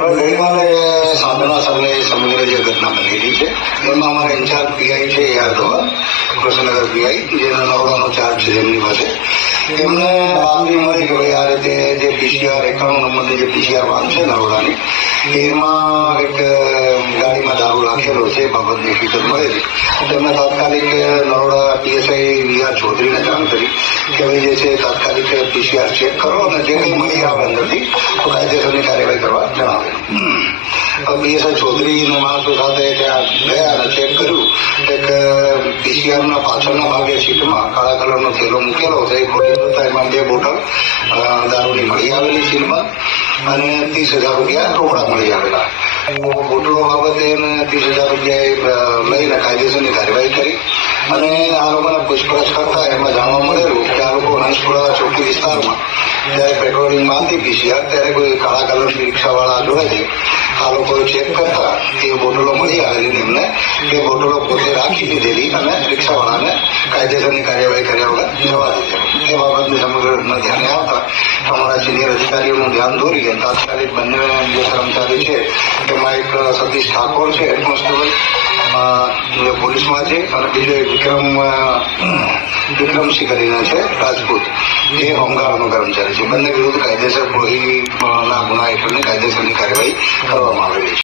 ગઈકાલે સાંજના સમયે સમગ્ર જે ઘટના બનેલી છે એમાં અમારા ઇન્ચાર્જ પીઆઈ છે યાદવ કૃષ્ણનગર પીઆઈ જેનો નવડાનો ચાર્જ છે જેમની પાસે એમને બાતમી મળી કે ભાઈ આ રીતે જે પીસીઆર 91 નંબરની જે પીસીઆર વાન છે નરોડાની એમાં એક ગાડીમાં દારૂ રાખેલો છે એ બાબતની હકીકત મળેલી. તેમણે તાત્કાલિક નરોડા પીએસઆઈ વીઆર ચૌધરીને જાણ કરી કે ભાઈ જે છે તાત્કાલિક પીસીઆર ચેક કરો અને જે કંઈ મળી આવે અંદરથી તો કાયદેસરની કાર્યવાહી કરવા જણાવે. પીએસઆઈ ચૌધરીના માણસો સાથે ત્યાં ગયા અને ચેક કર્યું. એક પીસીઆરના પાછળના ભાગે સીટમાં કાળા કલરનો થેલો મૂકેલો હતો એ ખોલી જોતા એમાં 2 બોટલ દારૂની મળી આવેલી સીલમાં અને 30,000 રૂપિયા રોકડા મળી આવેલા. બોટલો બાબતે એને 30,000 રૂપિયા લઈને કાયદેસરની કાર્યવાહી કરી અને આ લોકોને પૂછપરછ કરતા એમાં જાણવા મળેલું કે આ લોકો હંસપુરા ચોકી વિસ્તારમાં જ્યારે પેટ્રોલિંગમાં હતી પીસીઆર ત્યારે કોઈ કાળા કલરની રિક્ષાવાળા જોડેથી આ લોકોએ ચેક કરતા એ બોટલો મળી આવેલી એમને એ બોટલો પોતે રાખી લીધેલી અને રિક્ષાવાળાને કાયદેસરની કાર્યવાહી કર્યા વગર જવા દીધેલી. એ બાબતની સમગ્ર ધ્યાને આવતા અમારા સિનિયર અધિકારીઓનું ધ્યાન દોરી તાત્કાલિક બંને જે કર્મચારી છે એમાં એક સતીશ ઠાકોર છે હેડ કોન્સ્ટેબલ પોલીસમાં છે અને બીજો એક વિક્રમસિંહ કરીને છે રાજપૂત એ હોમગાર્ડનો કર્મચારી છે. બંને વિરુદ્ધ કાયદેસર ના ગુના હેઠળની કાયદેસરની કાર્યવાહી કરવામાં આવેલી છે.